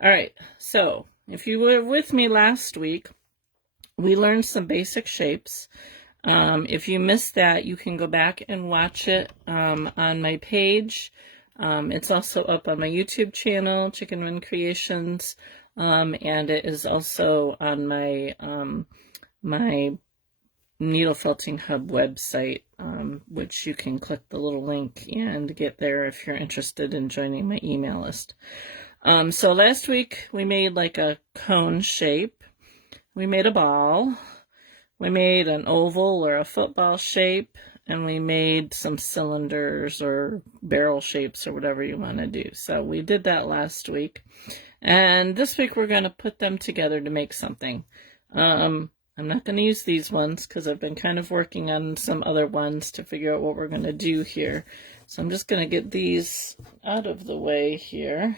All right, so if you were with me last week, we learned some basic shapes. If you missed that, you can go back and watch it on my page. It's also up on my YouTube channel, Chicken Run Creations, and it is also on my my Needle Felting Hub website, which you can click the little link and get there if you're interested in joining my email list. So last week we made like a cone shape. We made a ball. We made an oval or a football shape, and we made some cylinders or barrel shapes or whatever you want to do. So we did that last week. And this week we're going to put them together to make something. I'm not going to use these ones because I've been kind of working on some other ones to figure out what we're going to do here. So I'm just going to get these out of the way here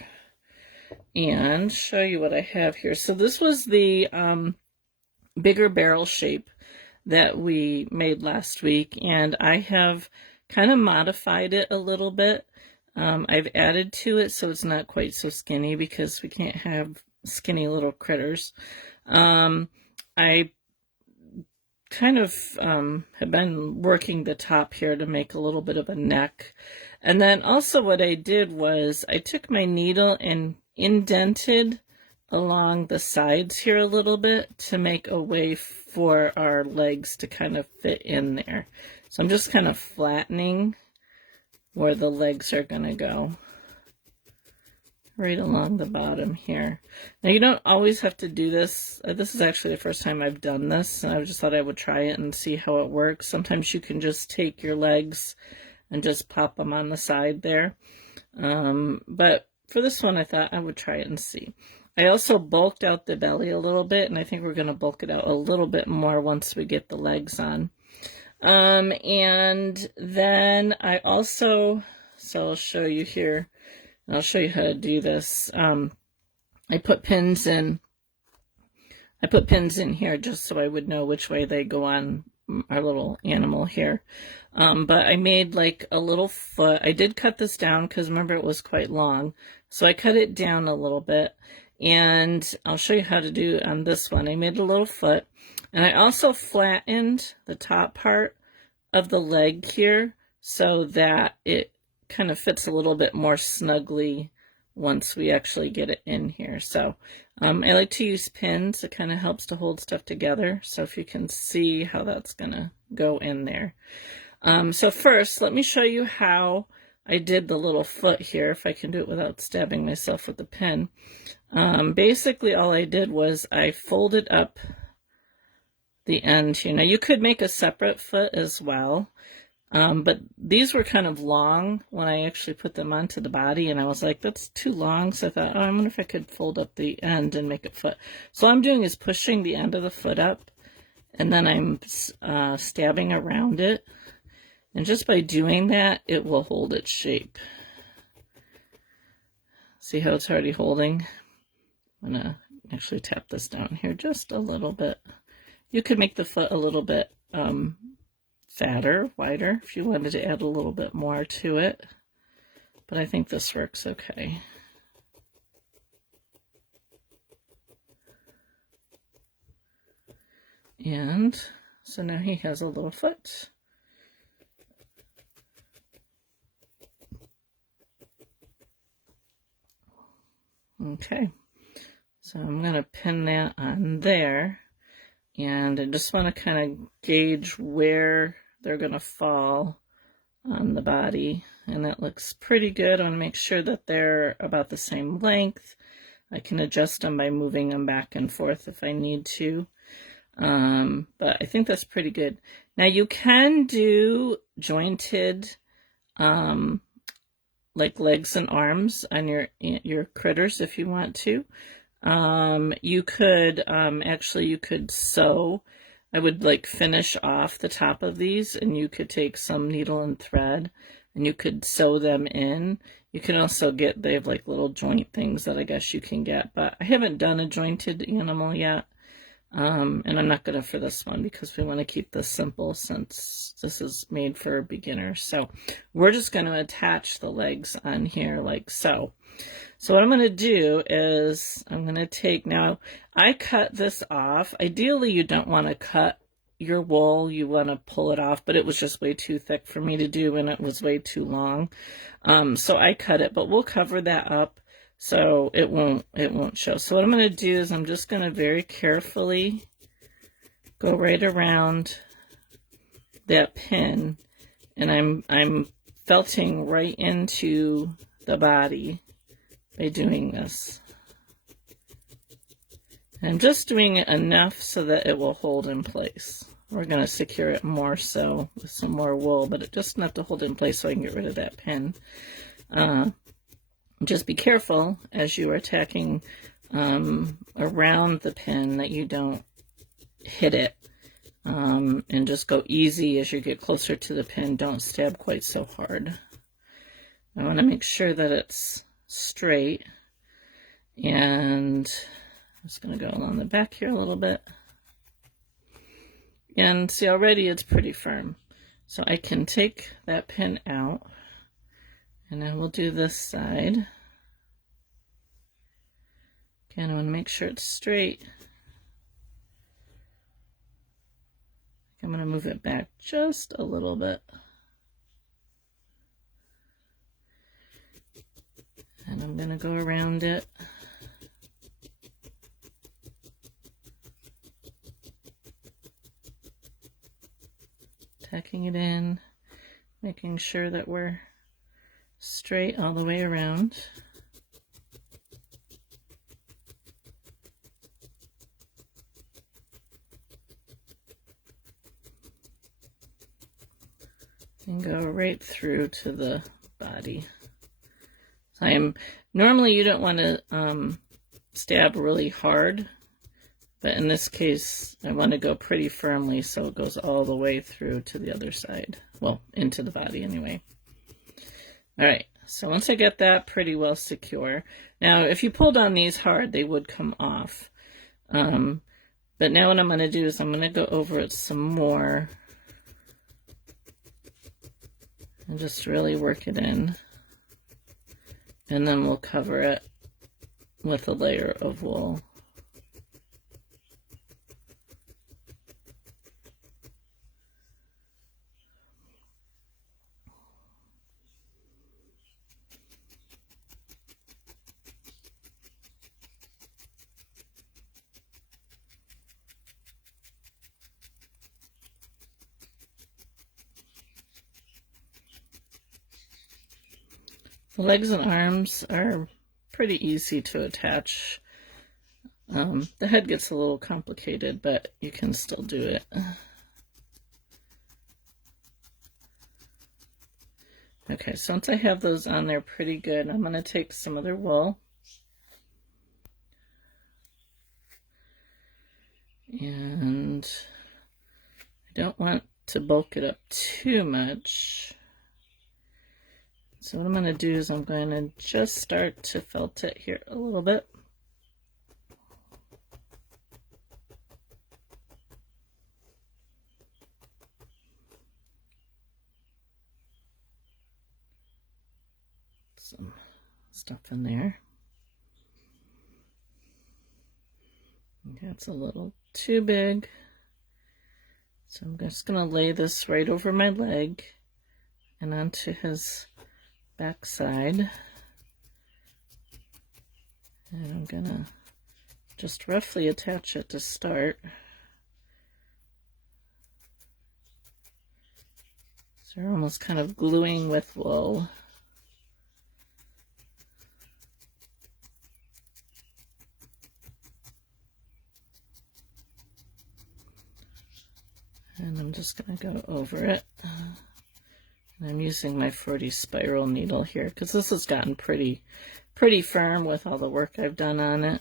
and show you what I have here. So this was the bigger barrel shape that we made last week, and I have kind of modified it a little bit. I've added to it so it's not quite so skinny because we can't have skinny little critters. I kind of have been working the top here to make a little bit of a neck. And then also what I did was I took my needle and indented along the sides here a little bit to make a way for our legs to kind of fit in there. So I'm just kind of flattening where the legs are going to go right along the bottom here. Now you don't always have to do this. This is actually the first time I've done this, and I just thought I would try it and see how it works. Sometimes you can just take your legs and just pop them on the side there. But for this one, I thought I would try it and see. I also bulked out the belly a little bit, and I think we're going to bulk it out a little bit more once we get the legs on. And then I also, so I'll show you here, and I'll show you how to do this. I put pins in here just so I would know which way they go on our little animal here. But I made like a little foot. I did cut this down because remember it was quite long. So I cut it down a little bit, and I'll show you how to do it on this one. I made a little foot, and I also flattened the top part of the leg here so that it kind of fits a little bit more snugly once we actually get it in here. So I like to use pins. It kind of helps to hold stuff together. So if you can see how that's going to go in there. So first, let me show you how I did the little foot here, if I can do it without stabbing myself with the pin. Basically, all I did was I folded up the end here. Now, you could make a separate foot as well, but these were kind of long when I actually put them onto the body, and I was like, that's too long, so I thought, oh, I wonder if I could fold up the end and make it foot. So all I'm doing is pushing the end of the foot up, and then I'm stabbing around it, and just by doing that, it will hold its shape. See how it's already holding? I'm going to actually tap this down here just a little bit. You could make the foot a little bit fatter, wider, if you wanted to add a little bit more to it. But I think this works okay. And so now he has a little foot. Okay, so I'm going to pin that on there, and I just want to kind of gauge where they're going to fall on the body, and that looks pretty good. I want to make sure that they're about the same length. I can adjust them by moving them back and forth if I need to, but I think that's pretty good. Now you can do jointed like legs and arms on your critters if you want to. You could actually you could sew. I would like finish off the top of these, and you could take some needle and thread and you could sew them in. You can also get, they have like little joint things that I guess you can get, but I haven't done a jointed animal yet. And I'm not going to for this one because we want to keep this simple since this is made for beginners. So we're just going to attach the legs on here like so. So what I'm going to do is I'm going to take, now I cut this off. Ideally you don't want to cut your wool, you want to pull it off, but it was just way too thick for me to do and it was way too long. So I cut it, but we'll cover that up so it won't show. So what I'm going to do is I'm just going to very carefully go right around that pin, and I'm felting right into the body by doing this. And I'm just doing it enough so that it will hold in place. We're going to secure it more so with some more wool, but it just enough to hold in place so I can get rid of that pin. Just be careful as you are tacking around the pin that you don't hit it. And just go easy as you get closer to the pin. Don't stab quite so hard. I want to make sure that it's straight. And I'm just going to go along the back here a little bit. And see, already it's pretty firm. So I can take that pin out. And then we'll do this side. Again, I want to make sure it's straight. I'm going to move it back just a little bit. And I'm going to go around it. Tacking it in, making sure that we're straight all the way around. And go right through to the body. Normally you don't want to stab really hard, but in this case I want to go pretty firmly so it goes all the way through to the other side. Well, into the body anyway. Alright, so once I get that pretty well secure, now if you pulled on these hard they would come off. But now what I'm going to do is I'm going to go over it some more and just really work it in. And then we'll cover it with a layer of wool. The legs and arms are pretty easy to attach. The head gets a little complicated, but you can still do it. Okay, so once I have those on there pretty good, I'm going to take some other wool. And I don't want to bulk it up too much. So what I'm going to do is I'm going to just start to felt it here a little bit. Some stuff in there. That's a little too big. So I'm just going to lay this right over my leg and onto his back side. And I'm going to just roughly attach it to start. So we're almost kind of gluing with wool. And I'm just going to go over it. And I'm using my 40 spiral needle here because this has gotten pretty firm with all the work I've done on it.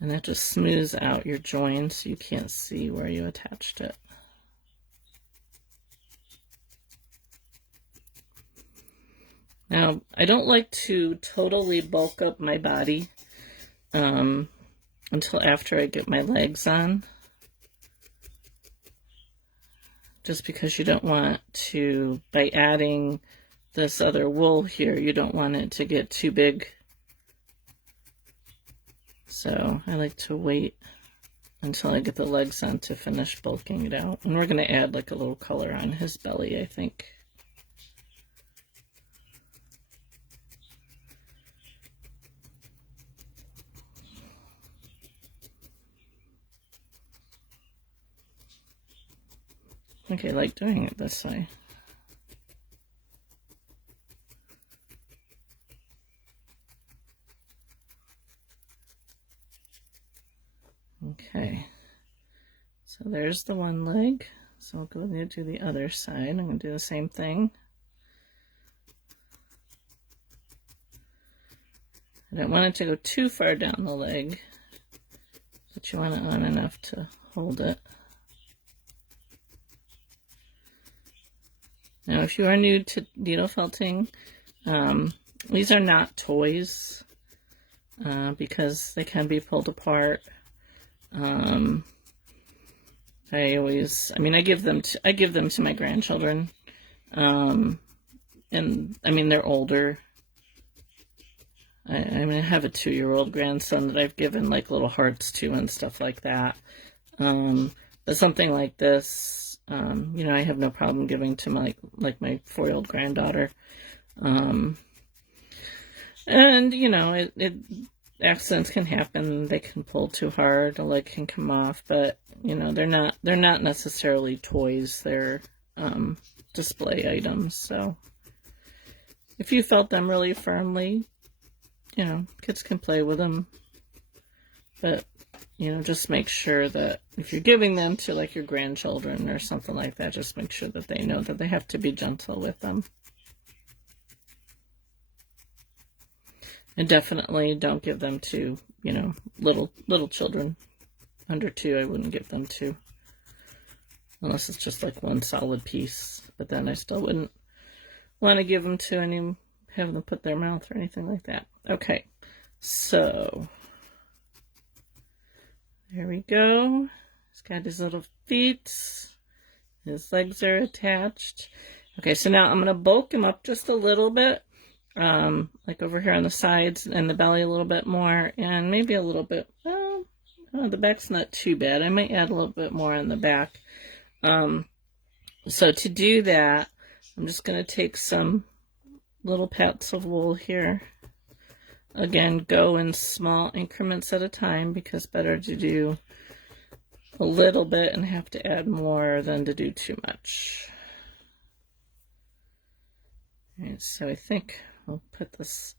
And that just smooths out your joint so you can't see where you attached it. Now, Now, I don't like to totally bulk up my body until after I get my legs on. Just because you don't want to, by adding this other wool here, you don't want it to get too big. So I like to wait until I get the legs on to finish bulking it out. And we're going to add like a little color on his belly, I think. I think I like doing it this way. Okay, so there's the one leg. So I'll go ahead and do the other side. I'm going to do the same thing. I don't want it to go too far down the leg, but you want it on enough to hold it. Now, if you are new to needle felting, these are not toys because they can be pulled apart. I give them to my grandchildren, and I mean they're older. I have a 2-year-old grandson that I've given like little hearts to and stuff like that. But something like this, I have no problem giving to my 4-year-old granddaughter. And accidents can happen. They can pull too hard, a leg can come off, but they're not necessarily toys. They're display items. So if you felt them really firmly, kids can play with them. But just make sure that if you're giving them to like your grandchildren or something like that, just make sure that they know that they have to be gentle with them. And definitely don't give them to, little children under 2. I wouldn't give them to, unless it's just like one solid piece. But then I still wouldn't want to give them to have them put their mouth or anything like that. Okay, so there we go. He's got his little feet. His legs are attached. Okay, so now I'm going to bulk him up just a little bit. Like over here on the sides and the belly a little bit more, and maybe a little bit, the back's not too bad. I might add a little bit more on the back. So to do that, I'm just going to take some little pats of wool here. Again, go in small increments at a time, because better to do a little bit and have to add more than to do too much. All right, so I think I'll put this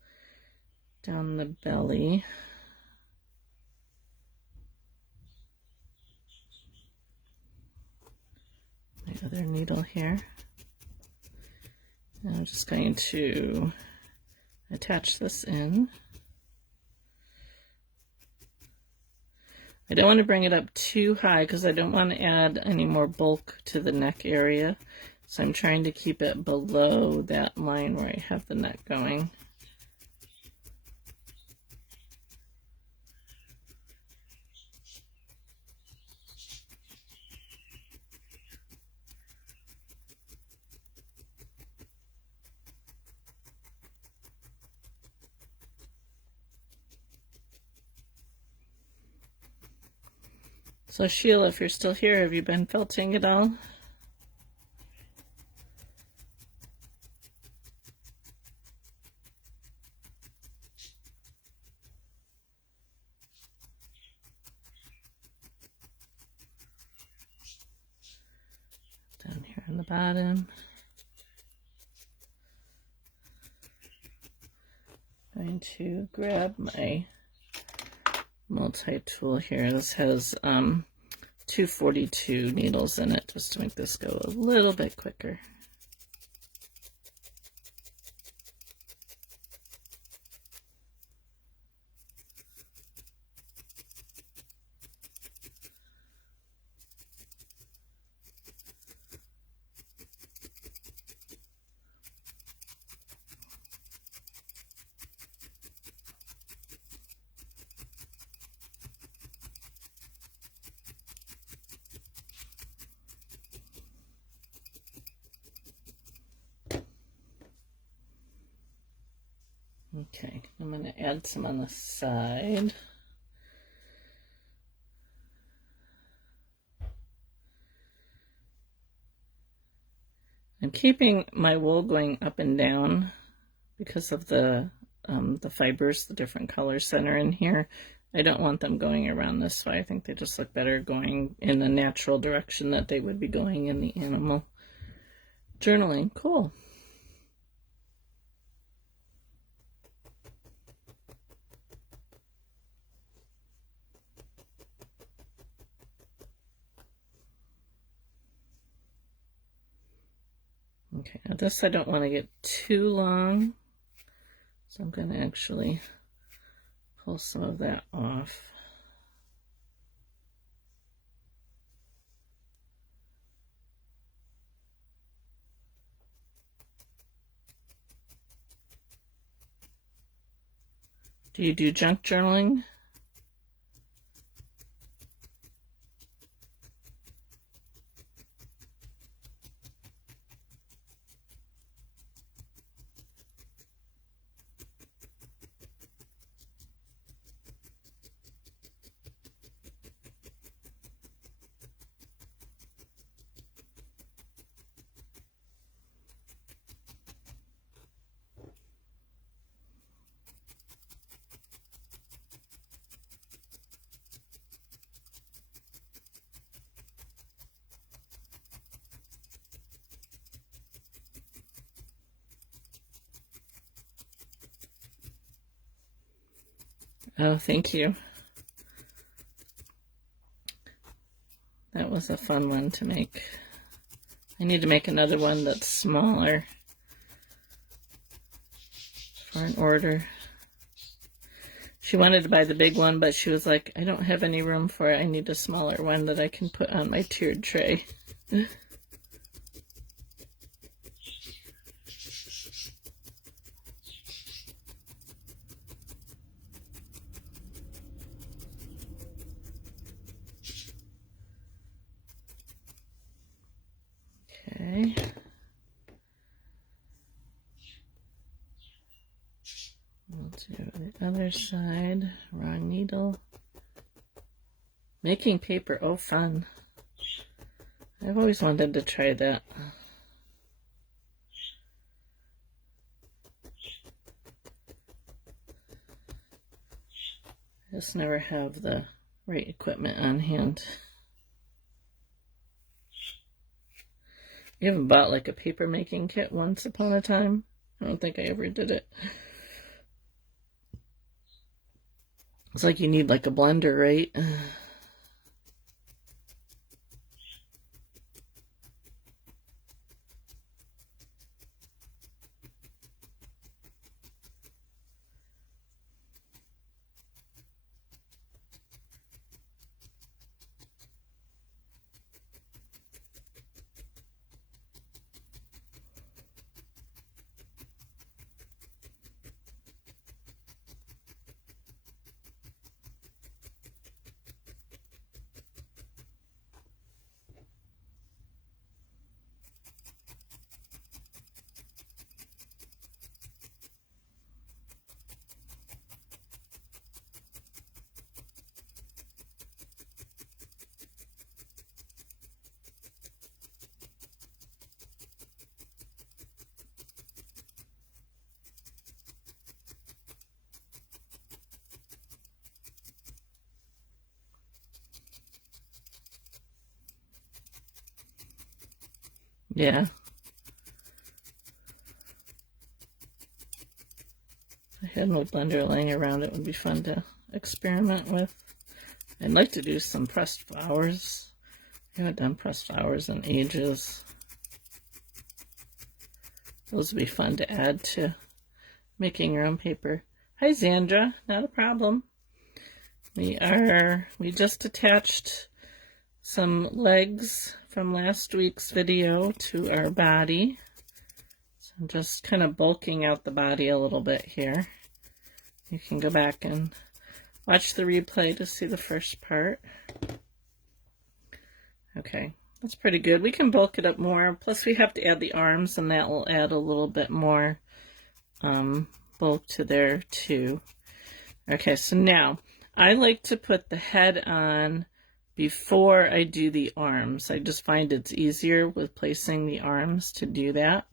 down the belly. My other needle here. And I'm just going to attach this in. I don't want to bring it up too high because I don't want to add any more bulk to the neck area. So I'm trying to keep it below that line where I have the neck going. So Sheila, if you're still here, have you been felting at all? Down here on the bottom. I'm going to grab my multi-tool here. This has 242 needles in it, just to make this go a little bit quicker. Okay, I'm going to add some on the side. I'm keeping my wool going up and down because of the fibers, the different colors that are in here. I don't want them going around this way. I think they just look better going in the natural direction that they would be going in the animal journaling. Cool. Okay, now this I don't want to get too long, so I'm going to actually pull some of that off. Do you do junk journaling? Oh, thank you. That was a fun one to make. I need to make another one that's smaller for an order. She wanted to buy the big one, but she was like, I don't have any room for it. I need a smaller one that I can put on my tiered tray. Okay. We'll do the other side. Wrong needle. Making paper. Oh, fun. I've always wanted to try that. I just never have the right equipment on hand. You haven't bought like a paper making kit once upon a time? I don't think I ever did it. It's like you need like a blender, right? Yeah. If I had no blender laying around, it would be fun to experiment with. I'd like to do some pressed flowers. I haven't done pressed flowers in ages. Those would be fun to add to making your own paper. Hi, Zandra. Not a problem. We just attached some legs from last week's video to our body. So I'm just kind of bulking out the body a little bit here. You can go back and watch the replay to see the first part. Okay, that's pretty good. We can bulk it up more. Plus we have to add the arms, and that will add a little bit more bulk to there too. Okay, so now I like to put the head on before I do the arms. I just find it's easier with placing the arms to do that.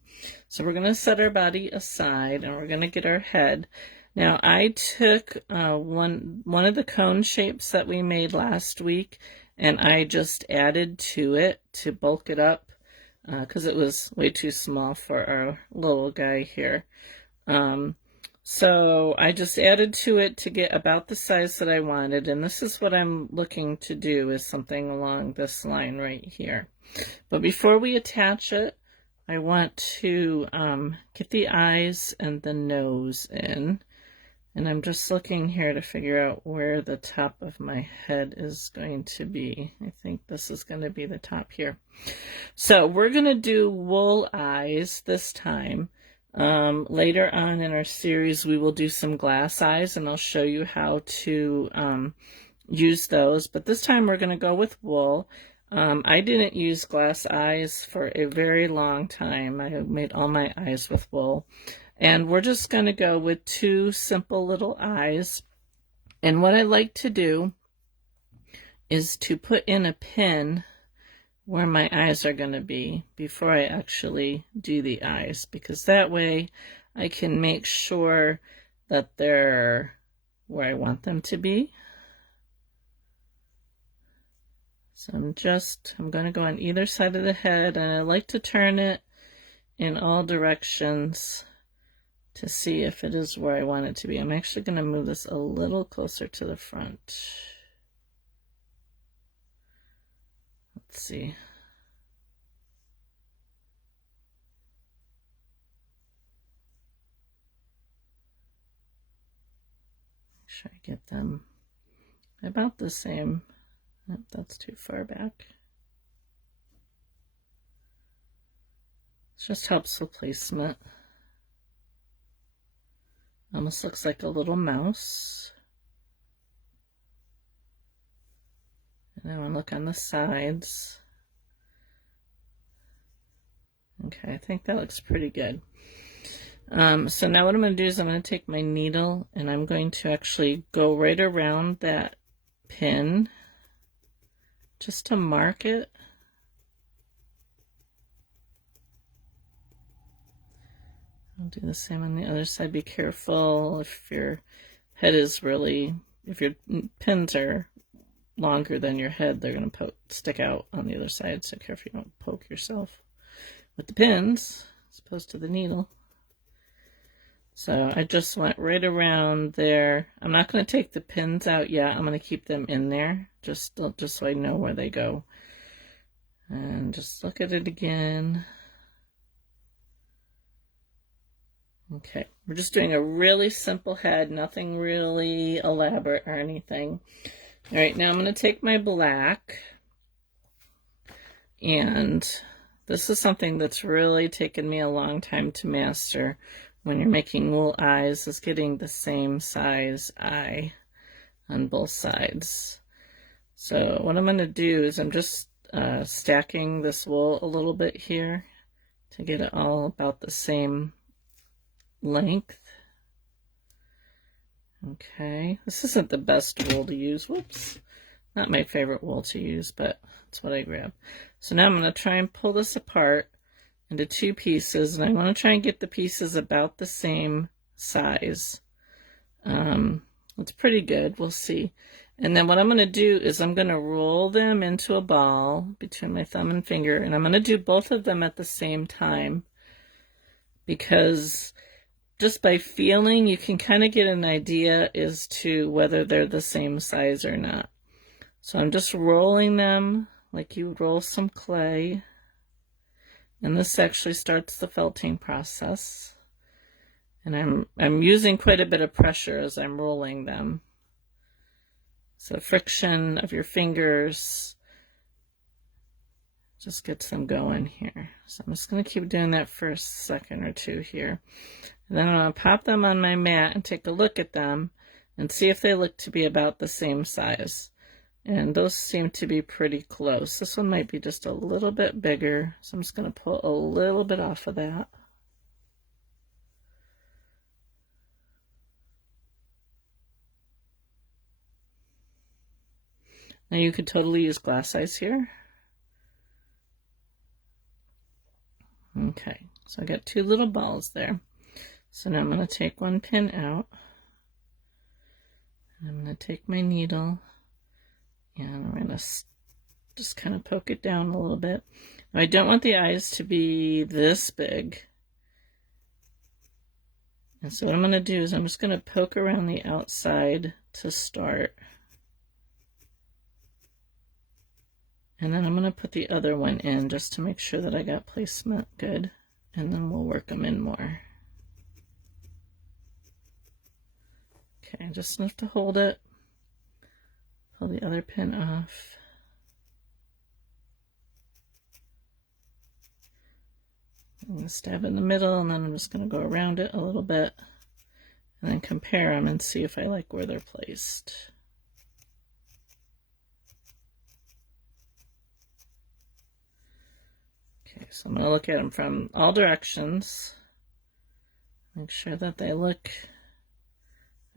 So we're going to set our body aside and we're going to get our head. Now I took one of the cone shapes that we made last week and I just added to it to bulk it up because it was way too small for our little guy here. So I just added to it to get about the size that I wanted, and this is what I'm looking to do, is something along this line right here. But before we attach it, I want to get the eyes and the nose in, and I'm just looking here to figure out where the top of my head is going to be. I think this is going to be the top here. So we're going to do wool eyes this time. Later on in our series, we will do some glass eyes, and I'll show you how to use those. But this time we're going to go with wool. I didn't use glass eyes for a very long time. I made all my eyes with wool. And we're just going to go with two simple little eyes. And what I like to do is to put in a pin where my eyes are going to be before I actually do the eyes, because that way I can make sure that they're where I want them to be. So I'm going to go on either side of the head, and I like to turn it in all directions to see if it is where I want it to be. I'm actually going to move this a little closer to the front. Let's see. Make sure I get them about the same. Nope, that's too far back. It just helps with placement. Almost looks like a little mouse. And I want to look on the sides. Okay, I think that looks pretty good. So now what I'm going to do is I'm going to take my needle and I'm going to actually go right around that pin just to mark it. I'll do the same on the other side. Be careful if your head is really, if your pins are longer than your head, they're going to stick out on the other side. So careful you don't poke yourself with the pins as opposed to the needle. So I just went right around there. I'm not going to take the pins out yet. I'm going to keep them in there just so I know where they go. And just look at it again. Okay, we're just doing a really simple head, nothing really elaborate or anything. All right, now I'm going to take my black, and this is something that's really taken me a long time to master when you're making wool eyes, is getting the same size eye on both sides. So what I'm going to do is I'm just stacking this wool a little bit here to get it all about the same length. Okay, this isn't the best wool to use. Whoops, not my favorite wool to use, but that's what I grabbed. So now I'm going to try and pull this apart into two pieces, and I want to try and get the pieces about the same size. It's pretty good. We'll see. And then what I'm going to do is I'm going to roll them into a ball between my thumb and finger, and I'm going to do both of them at the same time, because just by feeling, you can kind of get an idea as to whether they're the same size or not. So I'm just rolling them like you would roll some clay. And this actually starts the felting process. And I'm using quite a bit of pressure as I'm rolling them. So friction of your fingers just gets them going here. So I'm just going to keep doing that for a second or two here. And then I'm going to pop them on my mat and take a look at them and see if they look to be about the same size. And those seem to be pretty close. This one might be just a little bit bigger, so I'm just going to pull a little bit off of that. Now you could totally use glass eyes here. Okay, so I got 2 little balls there. So now I'm going to take one pin out. And I'm going to take my needle and I'm going to just kind of poke it down a little bit. Now I don't want the eyes to be this big. And so what I'm going to do is I'm just going to poke around the outside to start. And then I'm going to put the other one in just to make sure that I got placement good. And then we'll work them in more. Okay, just enough to hold it. Pull the other pin off. I'm going to stab in the middle, and then I'm just going to go around it a little bit and then compare them and see if I like where they're placed. Okay, so I'm going to look at them from all directions. Make sure that they look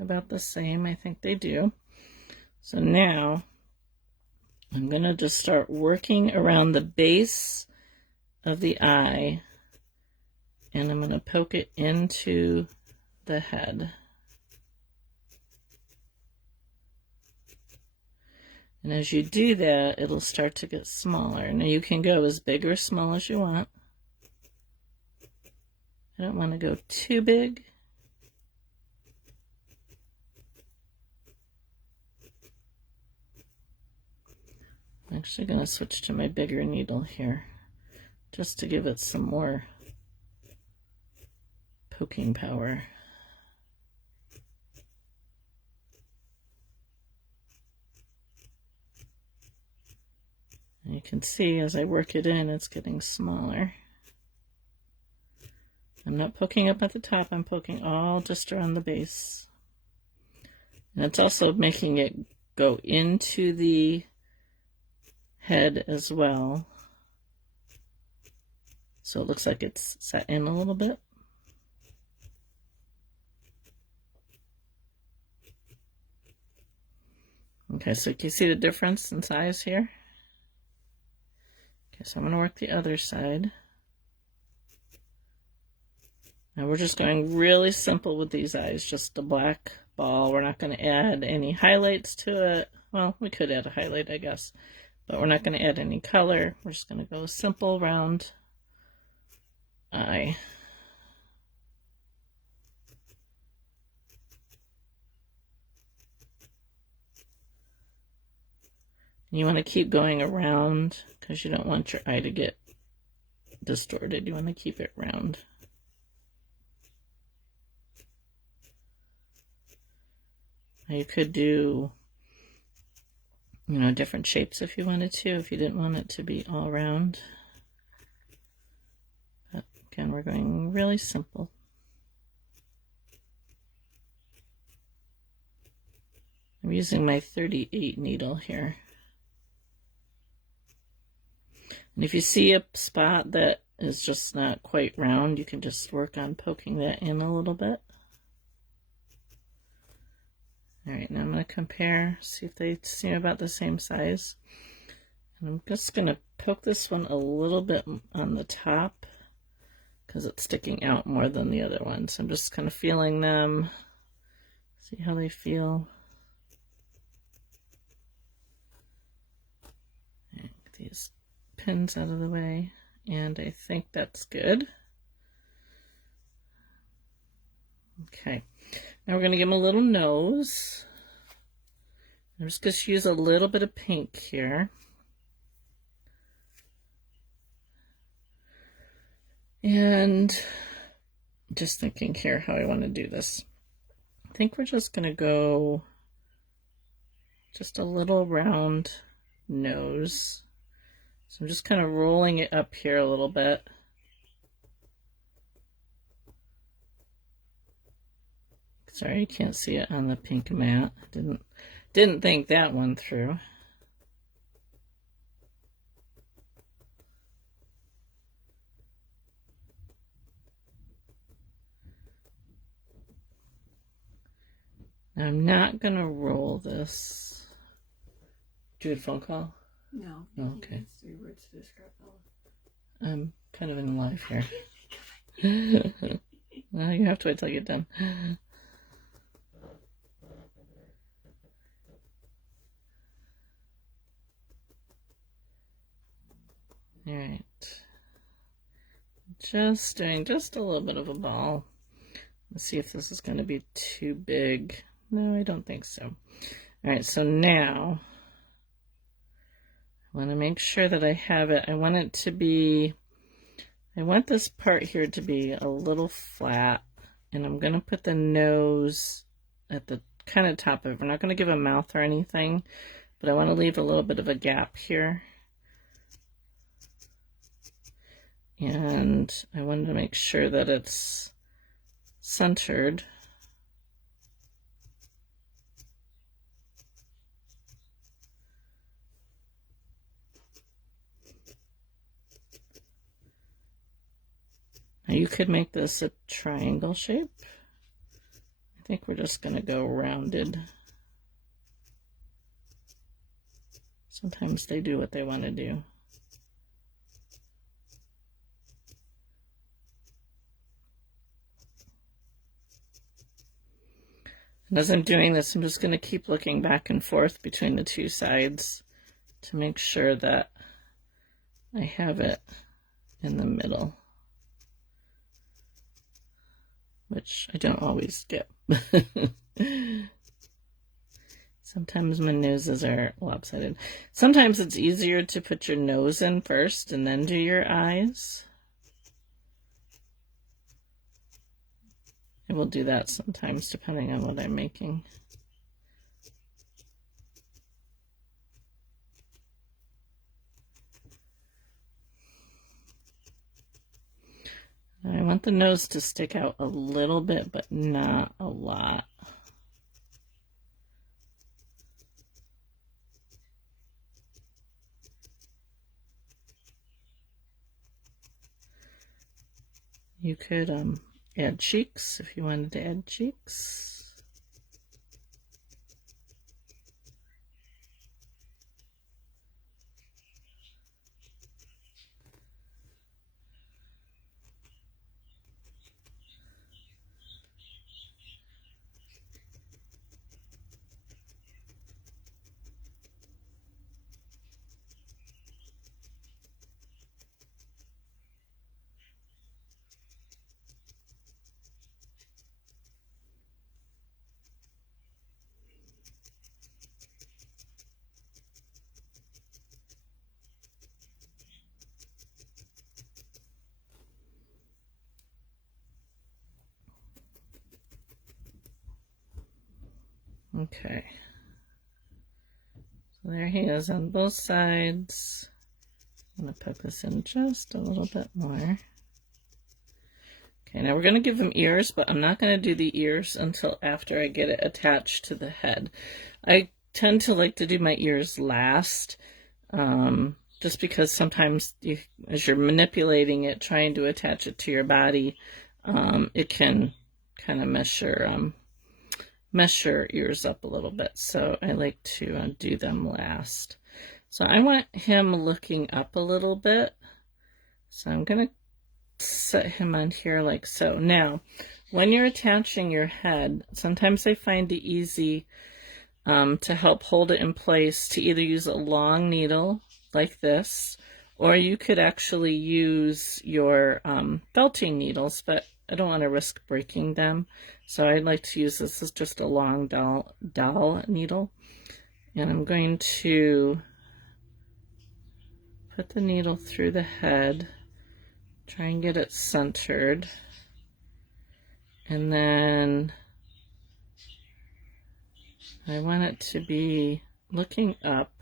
about the same. I think they do. So now I'm going to just start working around the base of the eye, and I'm going to poke it into the head. And as you do that, it'll start to get smaller. Now you can go as big or small as you want. I don't want to go too big. I'm actually going to switch to my bigger needle here, just to give it some more poking power. And you can see as I work it in, it's getting smaller. I'm not poking up at the top, I'm poking all just around the base. And it's also making it go into the head as well. So it looks like it's set in a little bit. Okay, so can you see the difference in size here? Okay, so I'm going to work the other side. Now we're just going really simple with these eyes, just a black ball. We're not going to add any highlights to it. Well, we could add a highlight, I guess, but we're not going to add any color. We're just going to go simple round eye. You want to keep going around because you don't want your eye to get distorted. You want to keep it round. Now you could do, you know, different shapes if you wanted to, if you didn't want it to be all round. But again, we're going really simple. I'm using my 38 needle here. And if you see a spot that is just not quite round, you can just work on poking that in a little bit. All right, now I'm going to compare, see if they seem about the same size. And I'm just going to poke this one a little bit on the top because it's sticking out more than the other one. So I'm just kind of feeling them, see how they feel. Get these pins out of the way, and I think that's good. Okay, now we're going to give him a little nose. I'm just going to use a little bit of pink here. And just thinking here how I want to do this. I think we're just going to go just a little round nose. So I'm just kind of rolling it up here a little bit. Sorry, you can't see it on the pink mat. Didn't think that one through. Now I'm not going to roll this Do you have a phone call? No. Oh, okay. It's 3 words to describe Bella. I'm kind of in live here. Well, you have to wait till I get done. All right. Just doing just a little bit of a ball. Let's see if this is going to be too big. No, I don't think so. All right, so now I want to make sure that I have it. I want it to be, I want this part here to be a little flat, and I'm going to put the nose at the kind of top of it. We're not going to give a mouth or anything, but I want to leave a little bit of a gap here. And I wanted to make sure that it's centered. Now you could make this a triangle shape. I think we're just going to go rounded. Sometimes they do what they want to do. And as I'm doing this, I'm just going to keep looking back and forth between the two sides to make sure that I have it in the middle, which I don't always get. Sometimes my noses are lopsided. Sometimes it's easier to put your nose in first and then do your eyes. I will do that sometimes depending on what I'm making. I want the nose to stick out a little bit, but not a lot. You could add cheeks if you wanted to add cheeks. Okay, so there he is on both sides. I'm going to put this in just a little bit more. Okay, now we're going to give him ears, but I'm not going to do the ears until after I get it attached to the head. I tend to like to do my ears last, just because sometimes as you're manipulating it, trying to attach it to your body, it can kind of mess your ears up a little bit. So I like to do them last. So I want him looking up a little bit. So I'm going to set him on here like so. Now, when you're attaching your head, sometimes I find it easy to help hold it in place to either use a long needle like this, or you could actually use your felting needles, but I don't want to risk breaking them. So I like to use this as just a long dowel needle. And I'm going to put the needle through the head, try and get it centered, and then I want it to be looking up.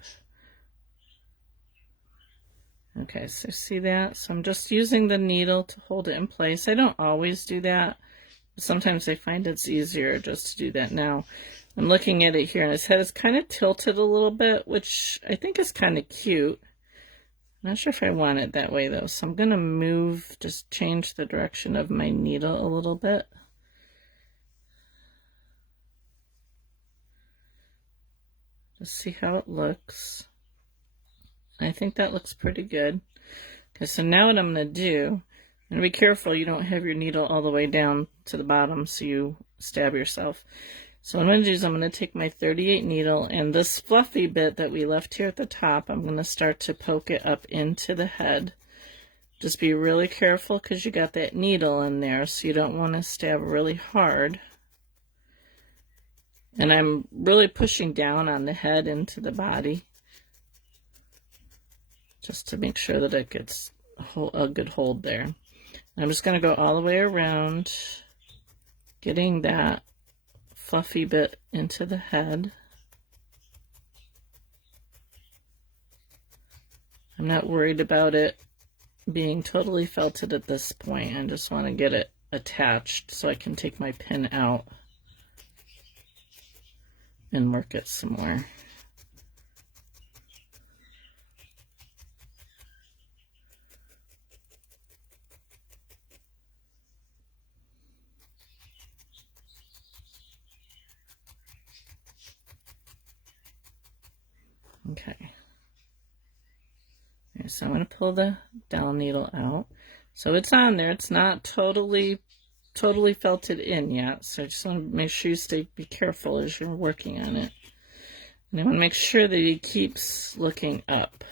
Okay, so see that? So I'm just using the needle to hold it in place. I don't always do that, but sometimes I find it's easier just to do that. Now, I'm looking at it here, and his head is kind of tilted a little bit, which I think is kind of cute. I'm not sure if I want it that way, though, so I'm going to just change the direction of my needle a little bit. Just see how it looks. I think that looks pretty good. Okay, so now what I'm going to do, and be careful you don't have your needle all the way down to the bottom so you stab yourself. So what I'm going to do is I'm going to take my 38 needle, and this fluffy bit that we left here at the top, I'm going to start to poke it up into the head. Just be really careful because you got that needle in there, so you don't want to stab really hard. And I'm really pushing down on the head into the body, just to make sure that it gets a good hold there. And I'm just going to go all the way around, getting that fluffy bit into the head. I'm not worried about it being totally felted at this point. I just want to get it attached so I can take my pin out and work it some more. Okay. So I'm going to pull the down needle out. So it's on there. It's not totally felted in yet. So I just want to make sure you be careful as you're working on it. And I want to make sure that he keeps looking up.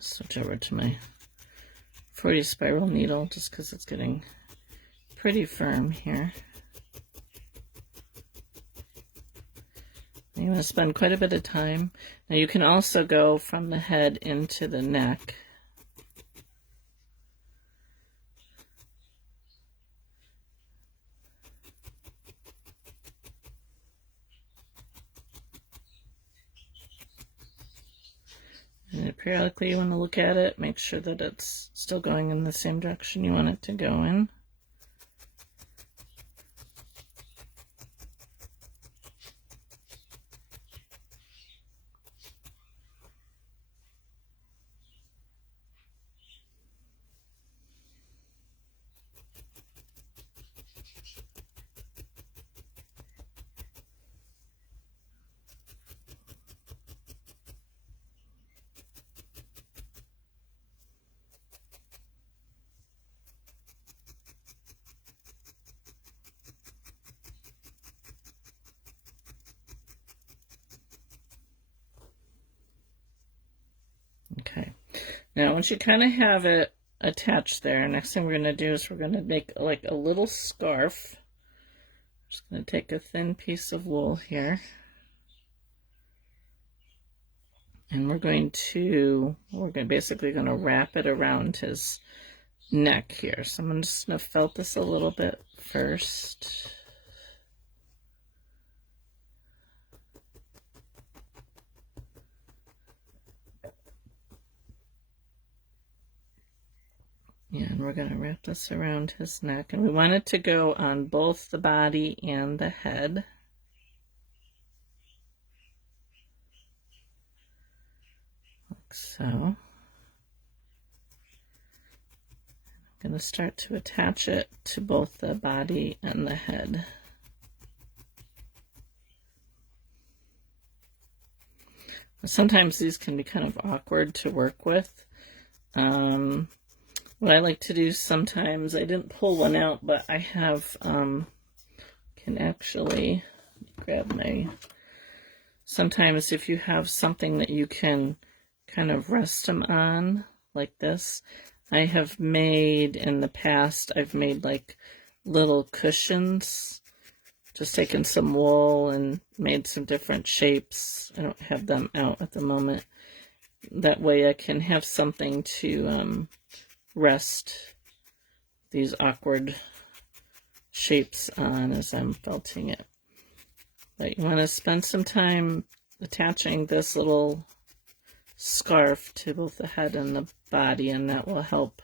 Switch over to my 40 spiral needle just because it's getting pretty firm here. You want to spend quite a bit of time. Now you can also go from the head into the neck. And periodically you want to look at it, make sure that it's still going in the same direction you want it to go in. Okay, now once you kind of have it attached there, next thing we're going to do is we're going to make like a little scarf. Just going to take a thin piece of wool here, and we're basically going to wrap it around his neck here. So I'm just going to felt this a little bit first. Yeah, and we're going to wrap this around his neck. And we want it to go on both the body and the head. Like so. I'm going to start to attach it to both the body and the head. Sometimes these can be kind of awkward to work with. What I like to do sometimes, I didn't pull one out, but I have, can actually grab sometimes if you have something that you can kind of rest them on, like this. I have made, in the past, I've made like little cushions, just taken some wool and made some different shapes. I don't have them out at the moment. That way I can have something to, rest these awkward shapes on as I'm felting it. But you want to spend some time attaching this little scarf to both the head and the body, and that will help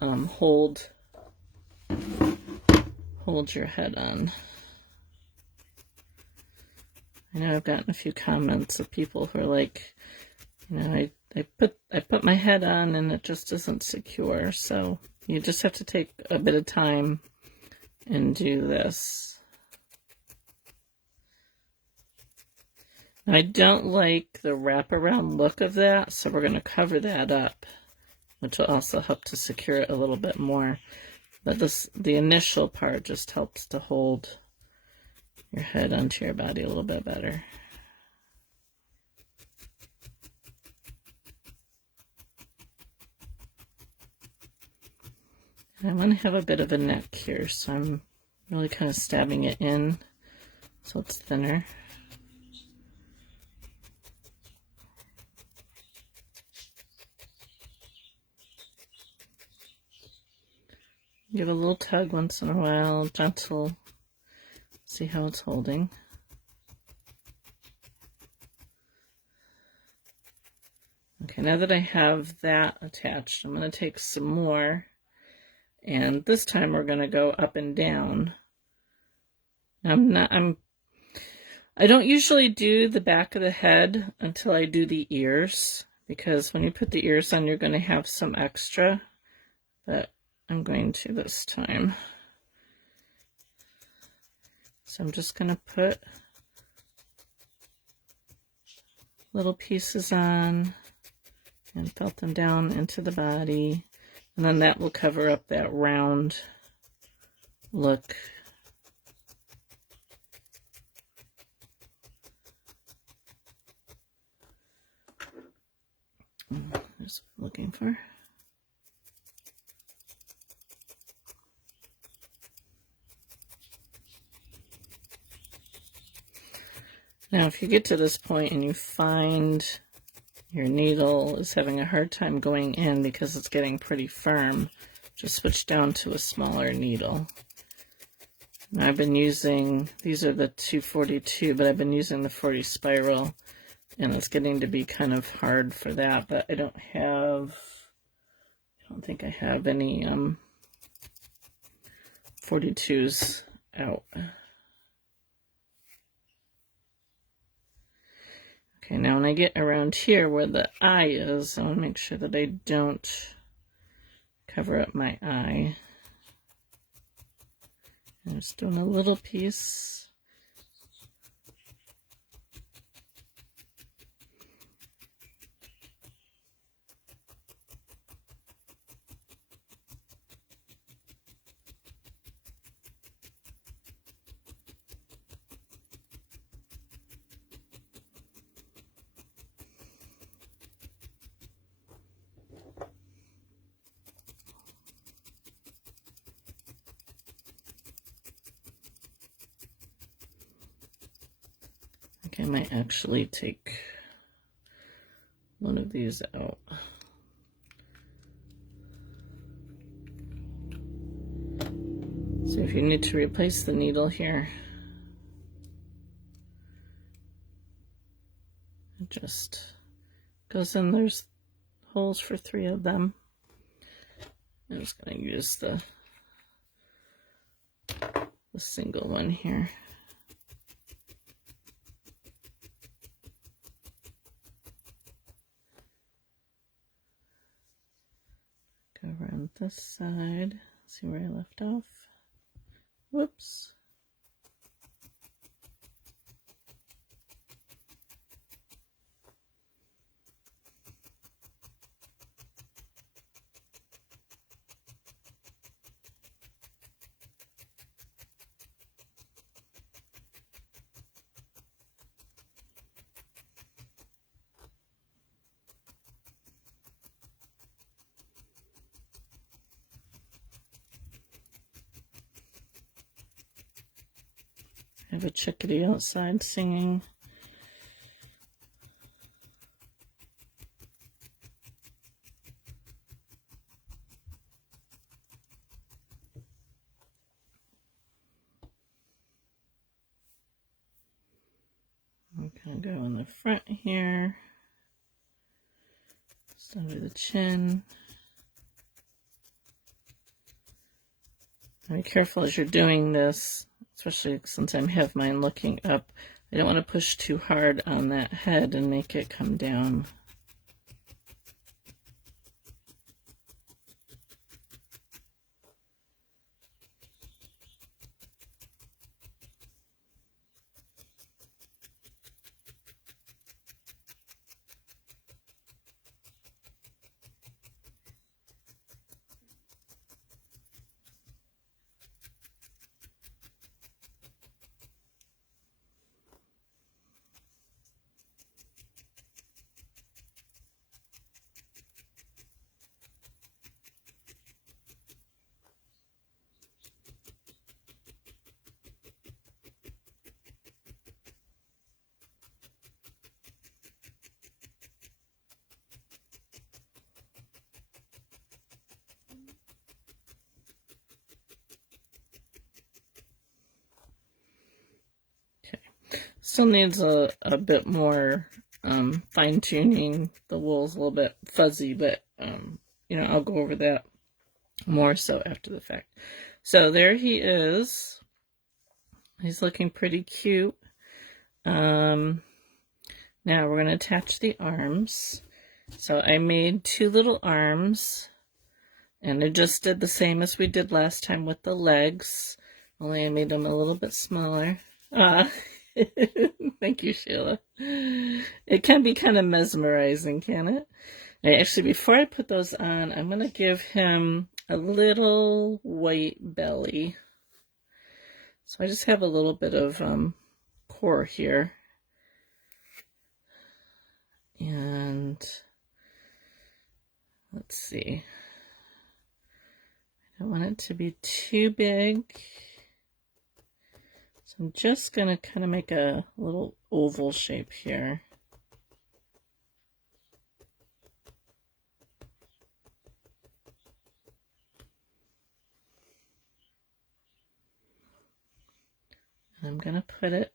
hold your head on. I know I've gotten a few comments of people who are like, you know, I put my head on and it just isn't secure. So you just have to take a bit of time and do this. I don't like the wraparound look of that, so we're going to cover that up, which will also help to secure it a little bit more. But the initial part just helps to hold your head onto your body a little bit better. And I want to have a bit of a neck here, so I'm really kind of stabbing it in so it's thinner. Give a little tug once in a while, gentle. See how it's holding. Okay, now that I have that attached, I'm going to take some more, and this time we're going to go up and down. I don't usually do the back of the head until I do the ears, because when you put the ears on, you're going to have some extra, but I'm going to this time. So I'm just going to put little pieces on and felt them down into the body, and then that will cover up that round look. Just looking for. Now, if you get to this point and you find your needle is having a hard time going in because it's getting pretty firm, just switch down to a smaller needle. And I've been using, these are the 242, but I've been using the 40 spiral, and it's getting to be kind of hard for that, but I don't think I have any 42s out. Okay, now when I get around here where the eye is, I want to make sure that I don't cover up my eye. I'm just doing a little piece. I might actually take one of these out. So if you need to replace the needle here, it just goes in. There's holes for 3 of them. I'm just going to use the single one here. Go around this side, see where I left off. Whoops. I have a chickadee outside singing. Gonna go in the front here, just under the chin. Be careful as you're doing this, especially since I have mine looking up. I don't want to push too hard on that head and make it come down. Still needs a bit more fine-tuning. The wool's a little bit fuzzy, but, you know, I'll go over that more so after the fact. So there he is. He's looking pretty cute. Now we're going to attach the arms. So I made 2 little arms, and I just did the same as we did last time with the legs, only I made them a little bit smaller. Thank you, Sheila. It can be kind of mesmerizing, can it? And actually, before I put those on, I'm going to give him a little white belly. So I just have a little bit of core here. And let's see. I don't want it to be too big. So I'm just going to kind of make a little oval shape here. And I'm going to put it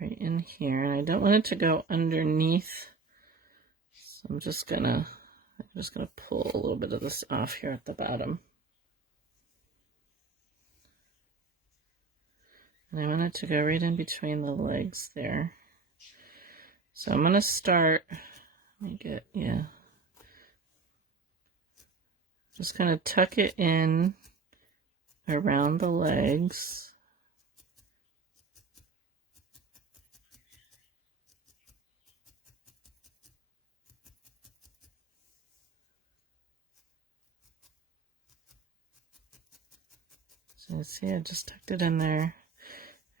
right in here. And I don't want it to go underneath. So I'm just going to pull a little bit of this off here at the bottom. And I want it to go right in between the legs there. So I'm going to start, let me get, just kind of tuck it in around the legs. So you see, I just tucked it in there.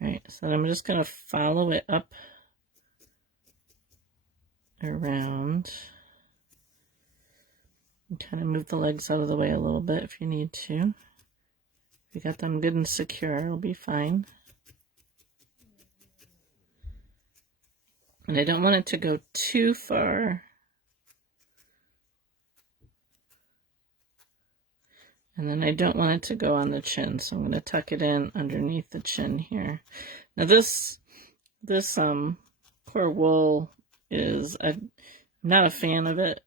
All right, so I'm just going to follow it up around and kind of move the legs out of the way a little bit if you need to. If you got them good and secure, it'll be fine. And I don't want it to go too far. And then I don't want it to go on the chin, so I'm going to tuck it in underneath the chin here. Now this core wool is, I'm not a fan of it.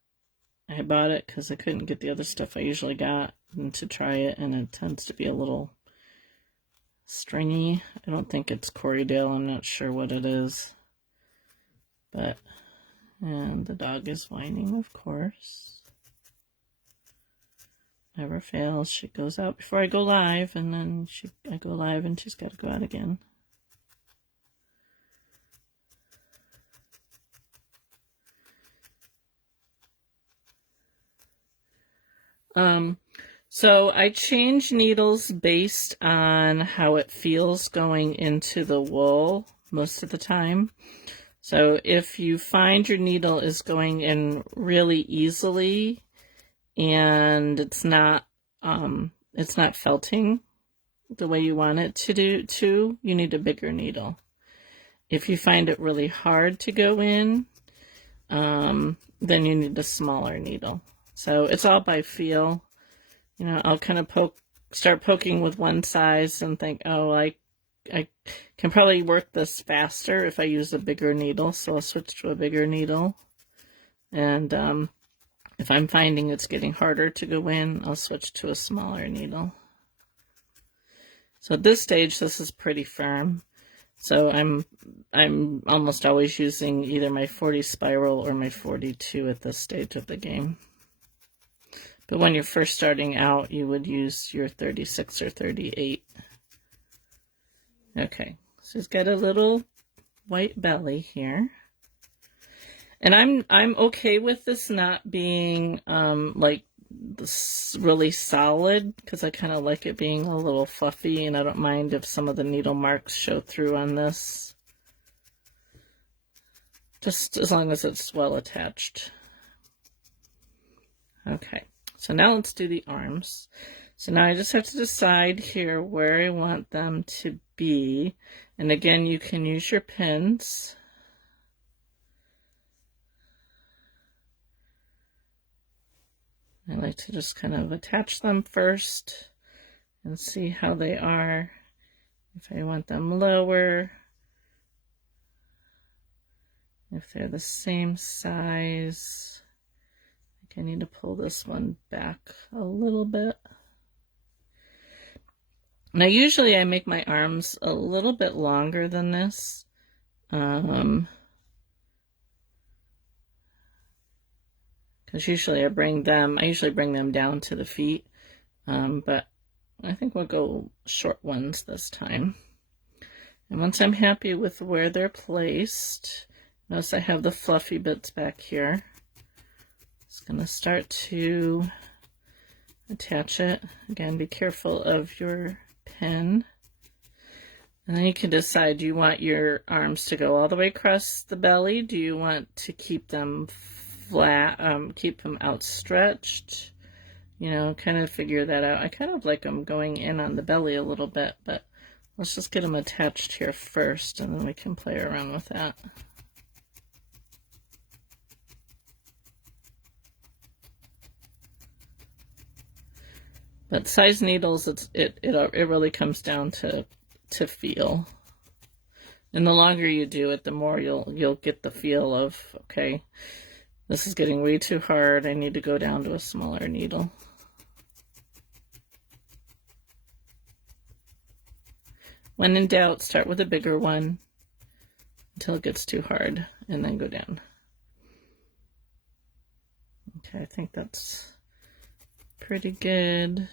I bought it because I couldn't get the other stuff I usually got and to try it, and it tends to be a little stringy. I don't think it's Corriedale, I'm not sure what it is. But, and the dog is whining, of course. Never fails. She goes out before I go live, and then I go live and she's got to go out again. So I change needles based on how it feels going into the wool most of the time. So if you find your needle is going in really easily and it's not felting the way you want it to, you need a bigger needle. If you find it really hard to go in, then you need a smaller needle. So it's all by feel. You know, I'll kind of start poking with one size and think, oh, I I can probably work this faster if I use a bigger needle, so I'll switch to a bigger needle. And if I'm finding it's getting harder to go in, I'll switch to a smaller needle. So at this stage, this is pretty firm. So I'm almost always using either my 40 spiral or my 42 at this stage of the game. But when you're first starting out, you would use your 36 or 38. Okay, so it's got a little white belly here. And I'm okay with this not being like this really solid, because I kind of like it being a little fluffy, and I don't mind if some of the needle marks show through on this. Just as long as it's well attached. Okay, so now let's do the arms. So now I just have to decide here where I want them to be. And again, you can use your pins. I like to just kind of attach them first and see how they are. If I want them lower, if they're the same size. I think I need to pull this one back a little bit. Now usually I make my arms a little bit longer than this. Because usually I usually bring them down to the feet, but I think we'll go short ones this time. And once I'm happy with where they're placed, notice I have the fluffy bits back here. Just going to start to attach it. Again, be careful of your pin. And then you can decide, do you want your arms to go all the way across the belly? Do you want to keep them flat, keep them outstretched? You know, kind of figure that out. I kind of like them going in on the belly a little bit, but let's just get them attached here first, and then we can play around with that. But size needles, it really comes down to feel. And the longer you do it, the more you'll get the feel of, okay, this is getting way too hard. I need to go down to a smaller needle. When in doubt, start with a bigger one until it gets too hard, and then go down. Okay, I think that's pretty good.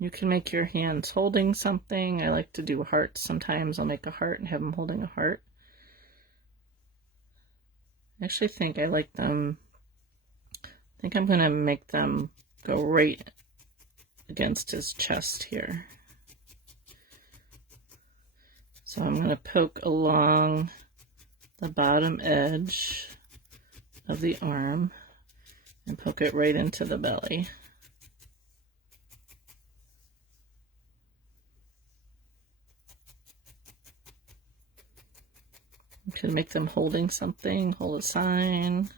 You can make your hands holding something. I like to do hearts sometimes. I'll make a heart and have them holding a heart. I actually think I like them. I think I'm going to make them go right against his chest here. So I'm going to poke along the bottom edge of the arm and poke it right into the belly. You can make them holding something, hold a sign.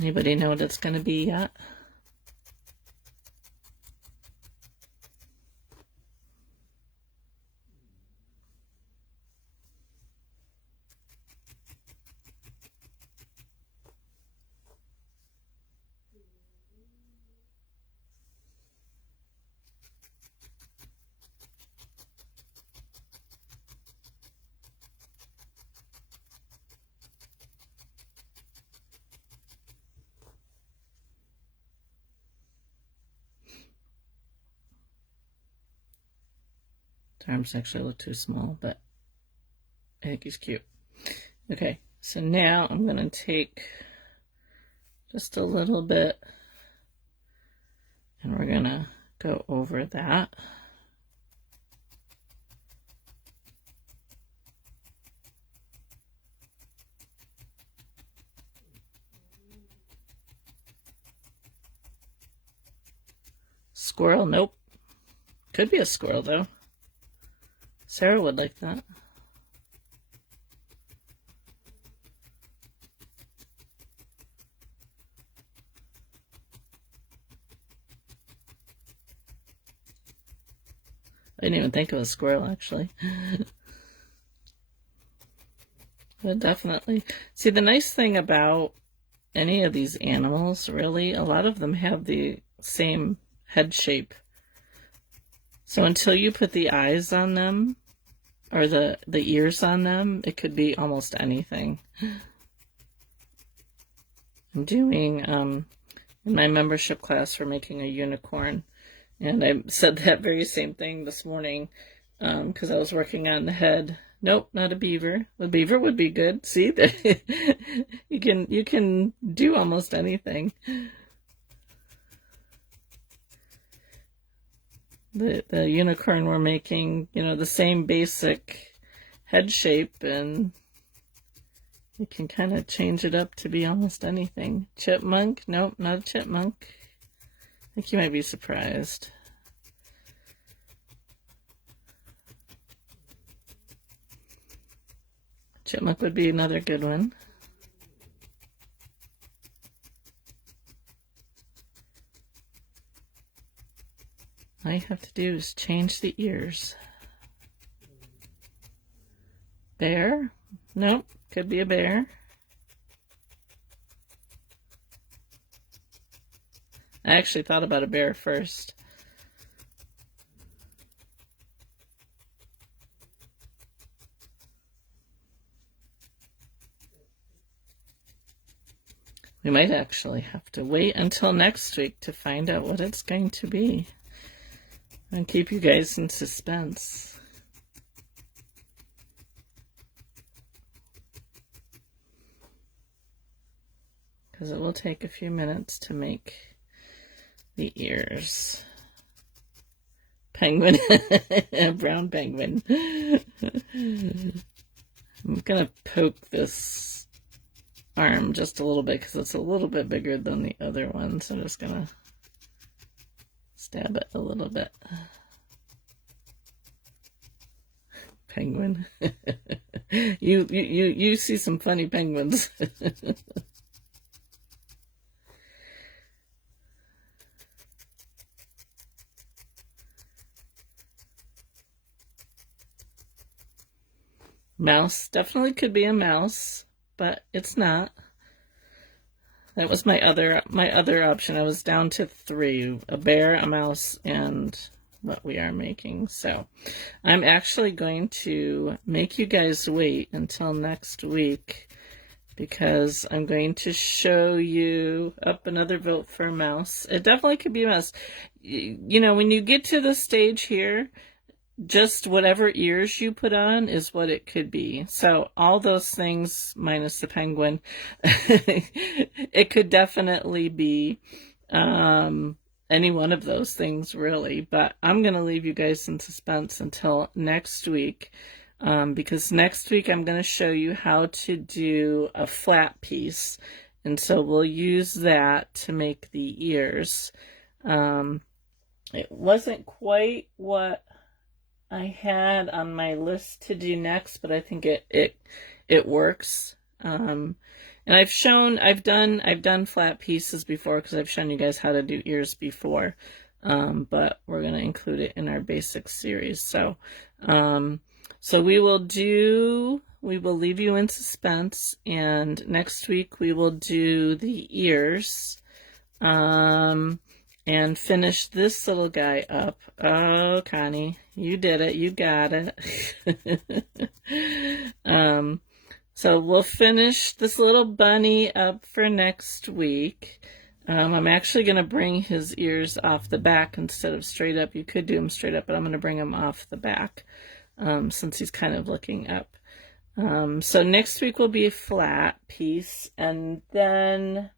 Anybody know what it's going to be yet? The arms actually look too small, but I think he's cute. Okay, so now I'm going to take just a little bit and we're going to go over that. Squirrel, nope. Could be a squirrel, though. Sarah would like that. I didn't even think of a squirrel, actually. But definitely. See, the nice thing about any of these animals, really, a lot of them have the same head shape. So until you put the eyes on them, or the ears on them, it could be almost anything. I'm doing, in my membership class, we're making a unicorn. And I said that very same thing this morning, because I was working on the head. Nope, not a beaver. A beaver would be good. See, you can do almost anything. The unicorn we're making, the same basic head shape, and you can kind of change it up to be almost anything. Chipmunk? Nope, not a chipmunk. I think you might be surprised. Chipmunk would be another good one. All you have to do is change the ears. Bear? Nope, could be a bear. I actually thought about a bear first. We might actually have to wait until next week to find out what it's going to be. And keep you guys in suspense. Because it will take a few minutes to make the ears. Penguin. A brown penguin. I'm going to poke this arm just a little bit because it's a little bit bigger than the other one. So I'm just going to stab it a little bit. Penguin. You see some funny penguins. Mouse definitely could be a mouse, but it's not. That was my other option. I was down to 3: a bear, a mouse, and what we are making. So I'm actually going to make you guys wait until next week, because I'm going to show you up another vote for a mouse. It definitely could be a mouse. When you get to the stage here, just whatever ears you put on is what it could be. So all those things minus the penguin, it could definitely be any one of those things, really. But I'm going to leave you guys in suspense until next week, because next week I'm going to show you how to do a flat piece. And so we'll use that to make the ears. It wasn't quite what I had on my list to do next, but I think it works. And I've done flat pieces before, because I've shown you guys how to do ears before. But we're going to include it in our basic series. So we will leave you in suspense, and next week we will do the ears. And finish this little guy up. Oh, Connie, you did it. You got it. So we'll finish this little bunny up for next week. I'm actually going to bring his ears off the back instead of straight up. You could do them straight up, but I'm going to bring them off the back, since he's kind of looking up. So next week will be a flat piece, and then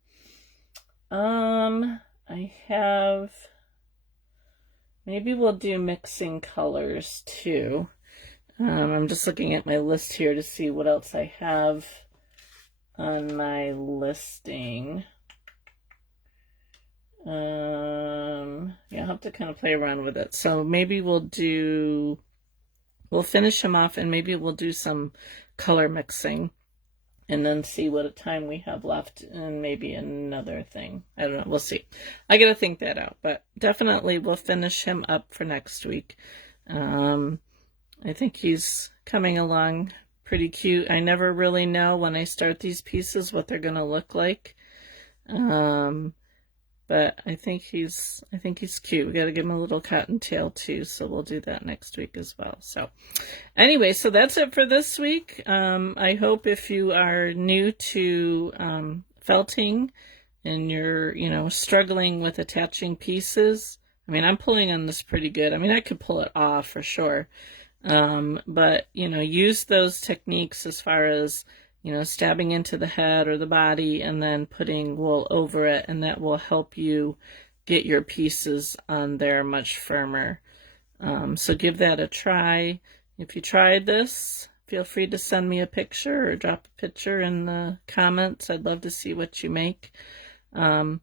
maybe we'll do mixing colors too. I'm just looking at my list here to see what else I have on my listing. Yeah, I'll have to kind of play around with it. So maybe we'll finish him off and maybe we'll do some color mixing and then see what time we have left and maybe another thing. I don't know. We'll see. I got to think that out, but definitely we'll finish him up for next week. I think he's coming along pretty cute. I never really know when I start these pieces what they're going to look like. But I think he's cute. We got to give him a little cottontail too, so we'll do that next week as well. So anyway, so that's it for this week. I hope if you are new to felting and you're, struggling with attaching pieces, I mean, I'm pulling on this pretty good. I mean, I could pull it off for sure. But, use those techniques as far as, stabbing into the head or the body and then putting wool over it, and that will help you get your pieces on there much firmer. So give that a try. If you tried this, feel free to send me a picture or drop a picture in the comments. I'd love to see what you make. And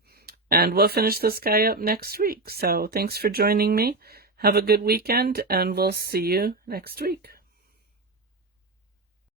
we'll finish this guy up next week. So thanks for joining me. Have a good weekend, and we'll see you next week.